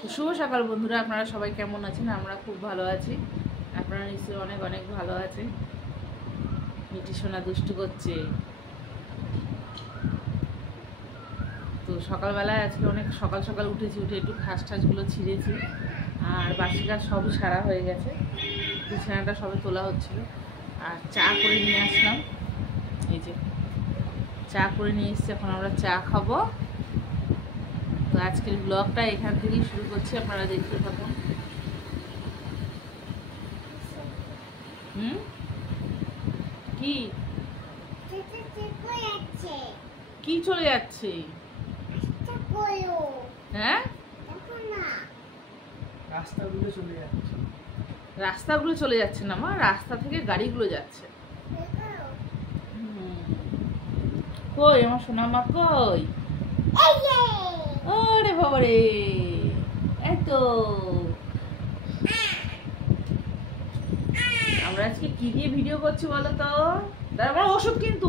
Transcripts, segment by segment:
তো শুভ সকাল বন্ধুরা, আপনারা সবাই কেমন আছেন? আমরা খুব ভালো আছি। আপনারা নিশ্চয়ই অনেক অনেক ভালো আছেন। মিটি সোনা দুষ্টু করছে। তো সকালবেলায় আজকে অনেক সকাল সকাল উঠেছি, উঠে একটু ঘাস ঠাসগুলো ছিঁড়েছি, আর বাসি গাছ সবই সারা হয়ে গেছে। বিছানাটা সবে তোলা হচ্ছিল, আর চা করে নিয়ে আসলাম। এই যে চা করে নিয়ে এসেছি, এখন আমরা চা খাবো। তো আজকের ব্লগটা এখান থেকেই শুরু করছি, আপনারা দেখতে থাকুন। কি কি চলে যাচ্ছে? হ্যাঁ, রাস্তাগুলো চলে যাচ্ছে না মা, রাস্তা থেকে গাড়িগুলো যাচ্ছে। কই আমার সোনা মা কই? ওরে বাবারে, এই তো আমরা আজকে কি দিয়ে ভিডিও করছি বলো তো? তারপর ওষুধ কিন্তু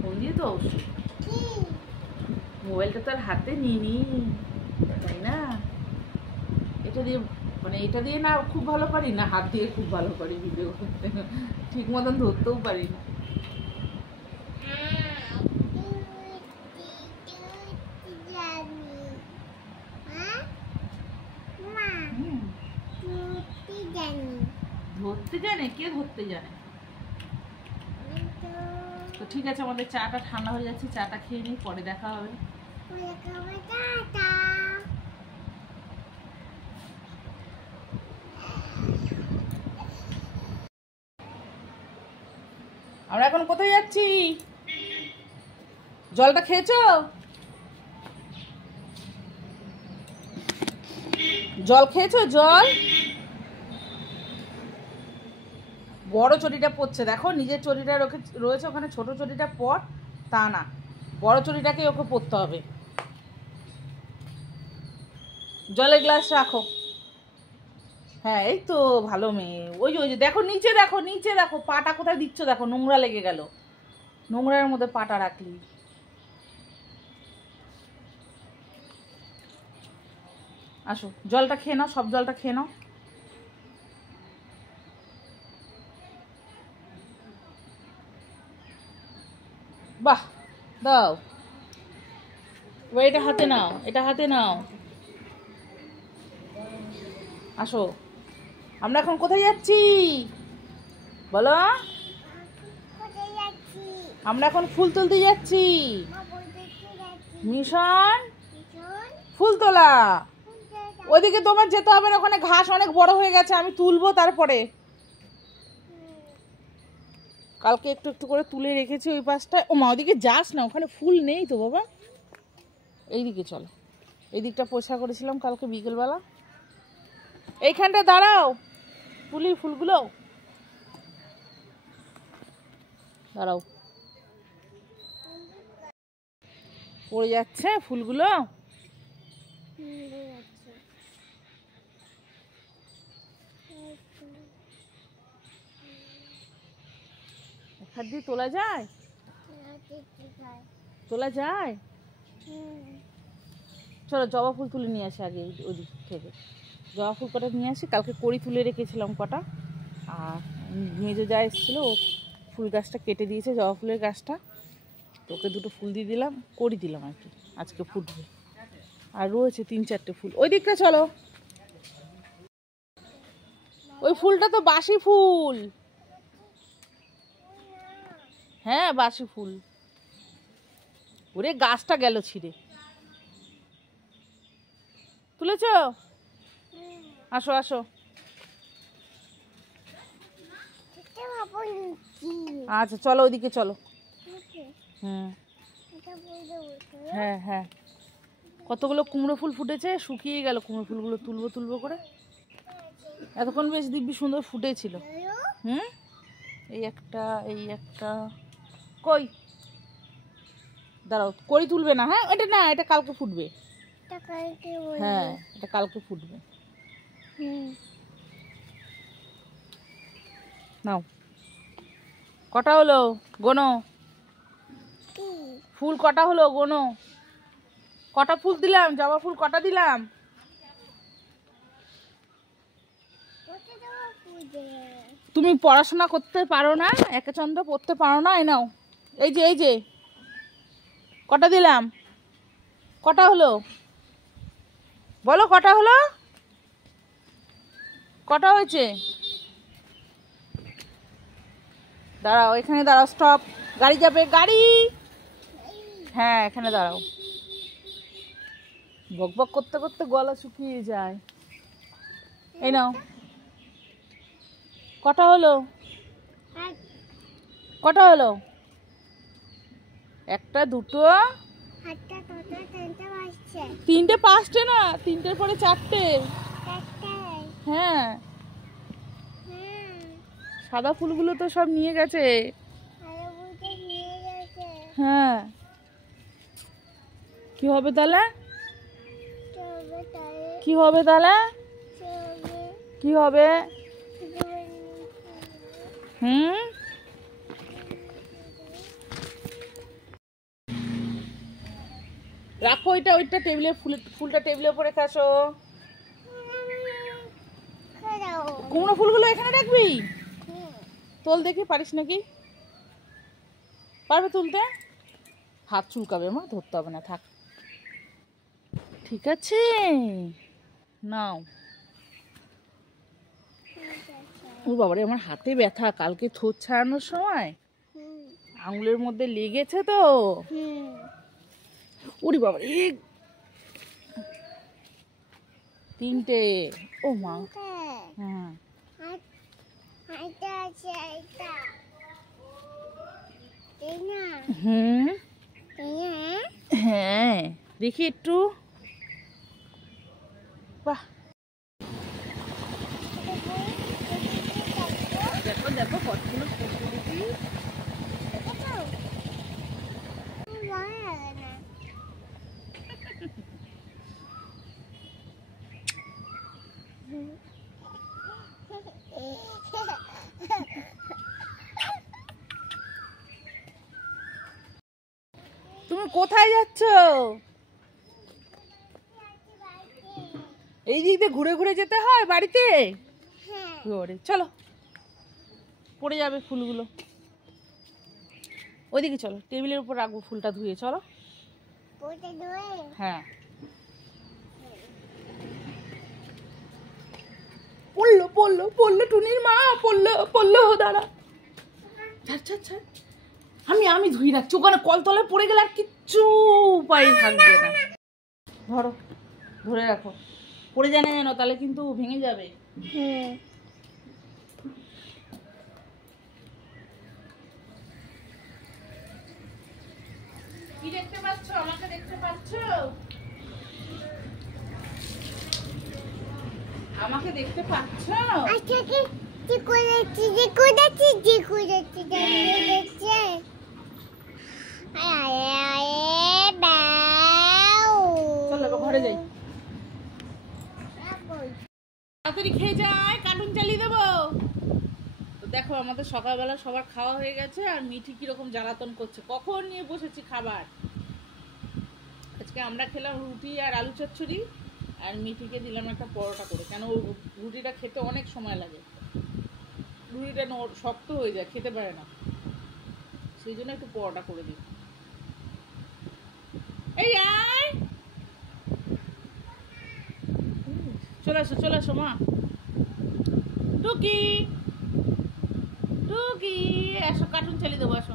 ফোন দিয়ে তো ওষুধ, মোবাইলটা তো আর হাতে নিইনি, তাই না? এটা দিয়ে মানে এটা দিয়ে না খুব ভালো পারি, না হাত দিয়ে খুব ভালো পারি ভিডিও করতে, ঠিক মতন ধরতেও পারি না। ধরতে জানে? কে ধরতে জানে? তো ঠিক আছে, আমাদের চাটা ঠান্ডা হয়ে যাচ্ছে, চাটা খেয়ে নিই, পরে দেখা হবে। আমরা এখন কোথায় যাচ্ছি? জলটা খেয়েছো? জল খেয়েছো? জল বড় চটিটা পড়ছে, দেখো নিজের চটিটা রয়েছে ওখানে, ছোট চটিটা পর, তা না, বড় চটিটাকে ওকে পরতে হবে। জলের গ্লাস রাখো। হ্যাঁ, এই তো ভালো মেয়ে। ওই যে দেখো নিচে, দেখো নিচে, দেখো পাটা কোথায় দিচ্ছ, দেখো নোংরা লেগে গেল, নোংরার মধ্যে পাটা রাখলি। আসো, জলটা খেয়ে নাও, সব জলটা খেয়ে নাও। বাহ, দাও। এটা হাতে নাও, এটা হাতে নাও। আসো, আমরা এখন কোথায় যাচ্ছি বলো? আমরা এখন ফুল তুলতে যাচ্ছি। মিশন ফুল তোলা। ওইদিকে তোমার যেতে হবে না, ওখানে ঘাস অনেক বড় হয়ে গেছে, আমি তুলবো তারপরে। কালকে একটু একটু করে তুলে রেখেছি ওই পাশটায়। ও মা, ওদিকে যাস না, ওখানে ফুল নেই তো বাবা। এইদিকে চলো, এই দিকটা পরিষ্কার করেছিলাম কালকে বিকেলবেলা। এইখানটা দাঁড়াও, তুলি ফুলগুলো, দাঁড়াও। পড়ে যাচ্ছে ফুলগুলো। হাত দিয়ে তোলা যায়? তোলা যায়? চলো জবা ফুল তুলে নিয়ে আসি আগে, ওদিক থেকে জবা ফুল কটা নিয়ে আসি। কালকে কড়ি তুলে রেখেছিলাম কটা, আর মেজো যা এসেছিলো ও ফুল গাছটা কেটে দিয়েছে, জবা ফুলের গাছটা। তো ওকে দুটো ফুল দিয়ে দিলাম, কড়ি দিলাম আর কি, আজকে ফুটবে। আর রয়েছে 3-4টে ফুল। ওই দিকটা চলো, ওই ফুলটা তো বাসি ফুল। হ্যাঁ, বাসি ফুল। ওরে গাছটা গেল ছিঁড়ে। তুলেছ? আসো আসো। আচ্ছা চলো, ওইদিকে চলো। হ্যাঁ হ্যাঁ, কতগুলো কুমড়ো ফুল ফুটেছে, শুকিয়ে গেল কুমড়ো ফুলগুলো, তুলবো তুলবো করে। এতক্ষণ বেশ দিব্যি সুন্দর ফুটেছিল। এই একটা, এই একটা। কই দাঁড়াও, কই তুলবে না? হ্যাঁ, এটা না, এটা কালকে ফুটবে। হ্যাঁ, এটা কালকে ফুটবে। নাও। কটা হলো গোনো? ফুল কটা হলো গোনো? কটা ফুল দিলাম? জবা ফুল কটা দিলাম? তুমি পড়াশোনা করতে পারো না? একে চন্দ্র পড়তে পারো না? এই নাও, এই যে কটা দিলাম? কটা হলো বলো? কটা হলো? কটা হয়েছে? দাঁড়াও, এখানে দাঁড়াও, স্টপ। গাড়ি যাবে, গাড়ি। হ্যাঁ, এখানে দাঁড়াও। বকবক করতে করতে গলা শুকিয়ে যায়। এই নাও, কটা হলো? কটা হলো? একটা, দুটো, তিনটে, পাঁচটে না, তিনটের পরে চারটে। হ্যাঁ, সাদা ফুলগুলো তো সব নিয়ে গেছে। হ্যাঁ, কি হবে তাহলে? কি হবে তাহলে? কি হবে? রাখো ওইটা টেবিলে, ফুলটা টেবিলের উপরে রেখে আসো। কুমড়ো ফুলগুলো এখানে রাখবি? তোল দেখি, পারিস নাকি? পারবে তুলতে? হাত চুলকাবে মা, ধরতে হবে না, থাক। ঠিক আছে, নাও। ও বাবারে, আমার হাতে ব্যথা, কালকে থোর ছাড়ানোর সময় আঙুলের মধ্যে লেগেছে তো। ওরে বাবা, তিনটে। ও মা, হ্যাঁ হ্যাঁ, দেখি একটু। বাহ, দেখো দেখো কতগুলো ফুল দেখি। তুমি কোথায় যাচ্ছ? এই দিক দিয়ে ঘুরে ঘুরে যেতে হয় বাড়িতে? চলো, পড়ে যাবে ফুলগুলো। ওইদিকে চলো, টেবিলের উপর রাখবো ফুলটা ধুয়ে। চলো। হ্যাঁ, পড়লো পড়লো পড়লো, টুনির মা পড়লো পড়লো। দাঁড়া, আমি ধুই রাখছি। ওখানে কলতলে পড়ে গেলে আর কিচ্ছু উপায় থাকবে না। ধরো, ধরে রাখো, পড়ে যায় না যেন, তাহলে কিন্তু ভেঙে যাবে। কি দেখতে পাচ্ছ? আমাকে দেখতে পাচ্ছ? আমাকে দেখতে পাচ্ছ? চলো ঘরে যাই, তাড়াতাড়ি খেয়ে যায়, কার্টুন চালিয়ে দেবো। তো দেখো, আমাদের সকালবেলা সবার খাওয়া হয়ে গেছে, আর মিঠি কিরকম জ্বালাতন করছে। কখন নিয়ে বসেছি খাবার। আজকে আমরা খেলাম রুটি আর আলু চচ্চড়ি, আর মিঠিকে দিলাম একটা পরোটা করে। কেন, রুটিটা খেতে অনেক সময় লাগে, রুটিটা শক্ত হয়ে যায়, খেতে পারে না, সেই জন্য একটু পরোটা করে দিই। এই আয়, চলে আসো চলে আসো মা। টুকি টুকি, এসো, কার্টুন চালিয়ে দেবো, আসো,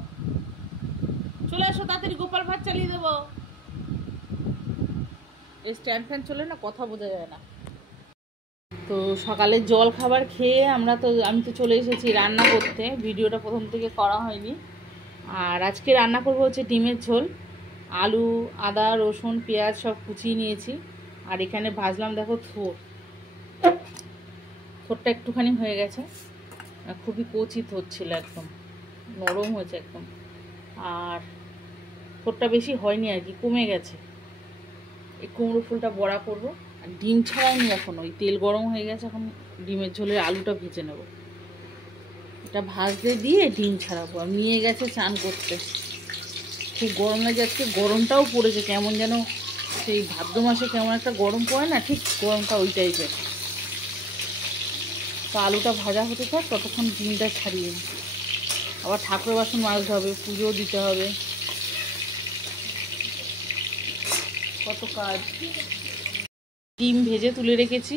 চলে আসো তাড়াতাড়ি, গোপাল ভাত চালিয়ে দেবো। এই স্ট্যান্ড ফ্যান চলে না, কথা বোঝা যায় না। তো সকালে জল খাবার খেয়ে আমি তো চলে এসেছি রান্না করতে। ভিডিওটা প্রথম থেকে করা হয়নি। আর আজকে রান্না করবো হচ্ছে ডিমের ঝোল। আলু, আদা, রসুন, পেঁয়াজ সব কুচিয়ে নিয়েছি। আর এখানে ভাজলাম, দেখো, থোরটা একটুখানি হয়ে গেছে, খুবই কচি থোর ছিল, একদম নরম হয়েছে একদম। আর থোরটা বেশি হয়নি আর কি, কমে গেছে। এই কুমড়ো ফুলটা বড়া করবো। আর ডিম ছাড়াইনি এখন, ওই তেল গরম হয়ে গেছে, এখন ডিমের ঝোলের আলুটা ভেজে নেব। এটা ভাজতে দিয়ে ডিম ছাড়াবো। আর নিয়ে গেছে চান করতে, খুব গরম লাগে আজকে, গরমটাও পড়েছে কেমন যেন, সেই ভাদ্র মাসে কেমন একটা গরম পড়ে না, ঠিক গরমটা ওই টাইপের। তো আলুটা ভাজা হতে থাক, ততক্ষণ ডিমটা ছাড়িয়ে নিই। আবার ঠাকুরের বাসন মাজতে হবে, পুজোও দিতে হবে, কত কাজ। ডিম ভেজে তুলে রেখেছি,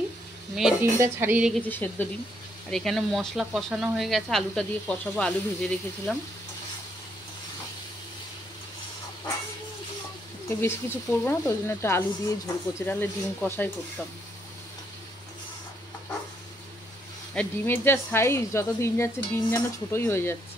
মেয়ের ডিমটা ছাড়িয়ে রেখেছি, সেদ্ধ ডিম। আর এখানে মশলা কষানো হয়ে গেছে, আলুটা দিয়ে কষাবো। আলু ভেজে রেখেছিলাম। বেশি কিছু করবো না তো, ওই জন্য একটা আলু দিয়ে ঝোল করছি, তাহলে ডিম কষাই করতাম। আর ডিমের যা সাইজ, যত দিন যাচ্ছে ডিম যেন ছোটই হয়ে যাচ্ছে।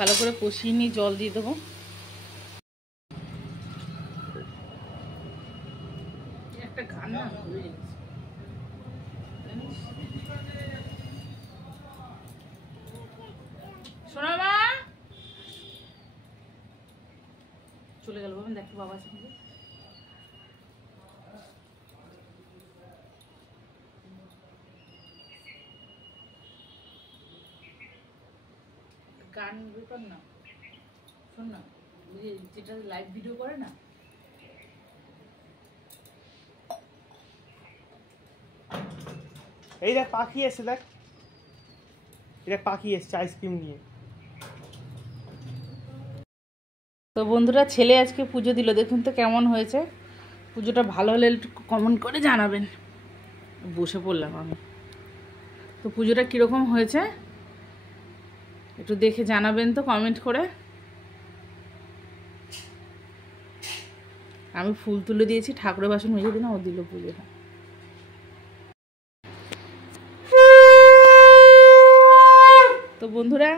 ভালো করে কষিয়ে নিয়ে জল দিয়ে দেবো। একটা গান না শোনা মা চলে গেল, বাবা দেখো, বাবা আছে কিন্তু। গান ব্যাপার না, শোন না, যেটা লাইভ ভিডিও করে না, এই দেখ পাখি এসে, দেখ দেখ পাখি এসছে আইসক্রিম নিয়ে। তো বন্ধুরা, ছেলে আজকে পুজো দিল, দেখুন তো কেমন হয়েছে। পুজোটা ভালো হলে একটু কমেন্ট করে জানাবেন। বসে পড়লাম আমি। তো পুজোটা কীরকম হয়েছে একটু দেখে জানাবেন তো কমেন্ট করে। আমি ফুল তুলে দিয়েছি, ঠাকুরের বাসন মেজে দিলাম, ও দিল পুজোটা। তো বন্ধুরা,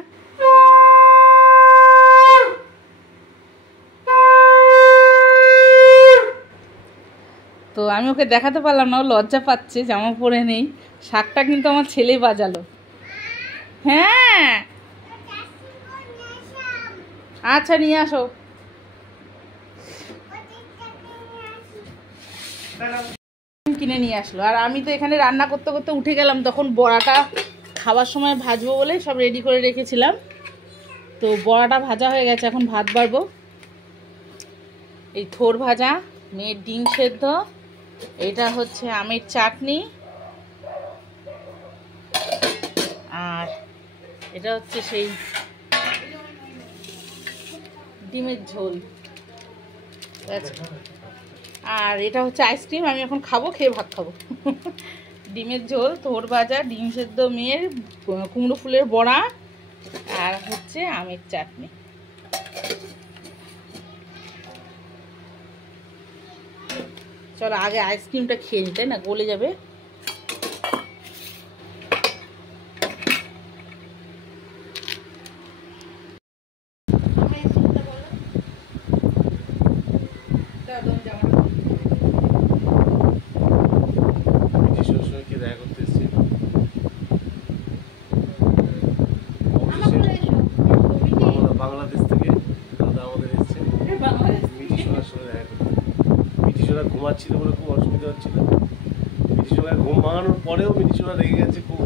তো আমি ওকে দেখাতে পারলাম না, ও লজ্জা পাচ্ছে, জামা পরে নেই। শাকটা কিন্তু আমার ছেলে বাজালো। হ্যাঁ আচ্ছা, নিয়ে আসো। কিনে নিয়ে আসলো। আর আমি তো এখানে রান্না করতে করতে উঠে গেলাম, তখন বড়াটা খাবার সময় ভাজবো বলে সব রেডি করে রেখেছিলাম। তো বড়াটা ভাজা হয়ে গেছে, এখন ভাত বাড়বো। এই থোর ভাজা, মেয়ের ডিম সেদ্ধ, এটা হচ্ছে আমের চাটনি, আর এটা হচ্ছে সেই ডিমের ঝোল, আর এটা হচ্ছে আইসক্রিম। আমি এখন খাবো, খেয়ে ভাত খাবো। ডিমের ঝোল, থোর ভাজা, ডিম সেদ্ধ, মেয়ের কুমড়ো ফুলের বড়া, আর হচ্ছে আমের চাটনি। চলো আগে আইসক্রিমটা খেয়ে নিতে, না গলে যাবে। বাংলাদেশ থেকে দাদা আমাদের এসছে, মিঠি সোনার সঙ্গে দেখা করতে। মিঠি সোনা ঘুমাচ্ছিল বলে খুব অসুবিধা হচ্ছিল। মিঠি সোনার ঘুম ভাঙানোর পরেও মিঠি সোনা রেগে গেছে খুব,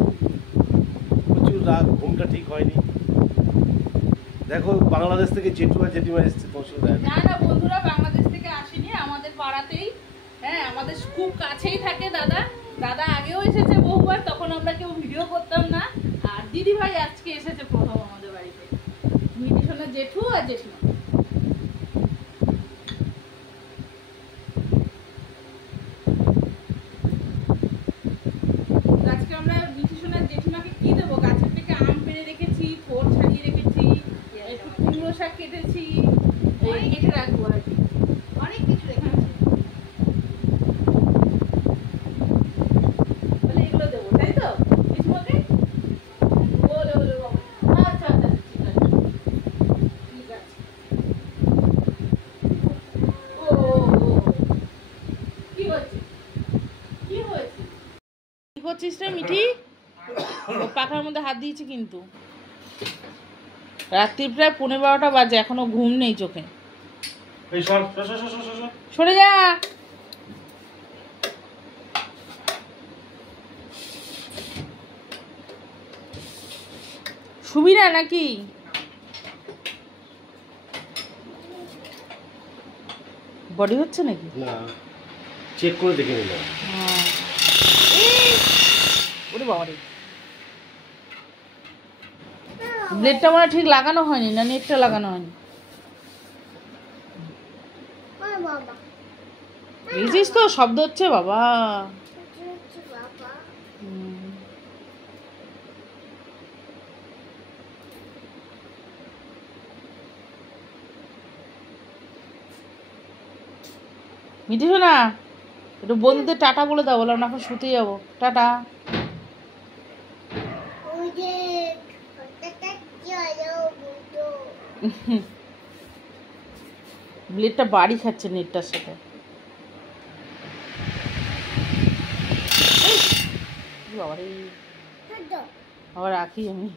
প্রচুর রাত, ঘুমটা ঠিক হয়নি। দেখো বাংলাদেশ থেকে জেঠু আর জেঠিমা এসছে তোমার সঙ্গে দেখা। না না বন্ধুরা, বাংলাদেশ থেকে আসেনি, আমাদের পাড়াতেই, হ্যাঁ আমাদের খুব কাছেই থাকে দাদা। দাদা আগেও এসেছে বহুবার, তখন আমরা কেউ ভিডিও করতাম না। আর দিদি ভাই আজকে এসেছে প্রথম আমাদের বাড়িতে, মিঠি সোনা জেঠু আর জেঠিমা। আজকে আমরা মিঠি সোনার জেঠিমাকে কি দেবো, গাছের থেকে আম পেড়ে রেখেছি, ফোড় ছাড়িয়ে রেখেছি, একটু কুমড়ো শাক কেটেছি, কেটে রাখবো আর কি, অনেক কিছু রেখেছি। তাহলে এগুলো দেবো, তাই তো জেঠিমাকে? বলে বলে বাবা, আচ্ছা আচ্ছা ঠিক আছে, ঠিক আছে। ও কি হচ্ছে, কি হয়েছে, কি করছিস রে মিঠি? ও পাখার মধ্যে হাত দিয়েছে কিন্তু। রাত্রি প্রায় 11:30 বাজে, এখনো ঘুম নেই চোখে। এই সর সর সর সর সর সর। সরে যা। শুবি না নাকি? বডি হচ্ছে নাকি? না, চেক করে দেখে নিলাম। ওরে বাবা রে, ব্লেডটা মনে হয় ঠিক লাগানো হয়নি, না নেটটা লাগানো হয়নি। বুঝিস তো শব্দ হচ্ছে বাবা। মিঠি শোনা, একটু বন্ধুদের টাটা বলে দাও, বললাম না এখন শুতে যাবো। টাটা। ব্লেডটা বাড়ি খাচ্ছে নেটটার সাথে। বাবা রে, আবার রাখি আমি।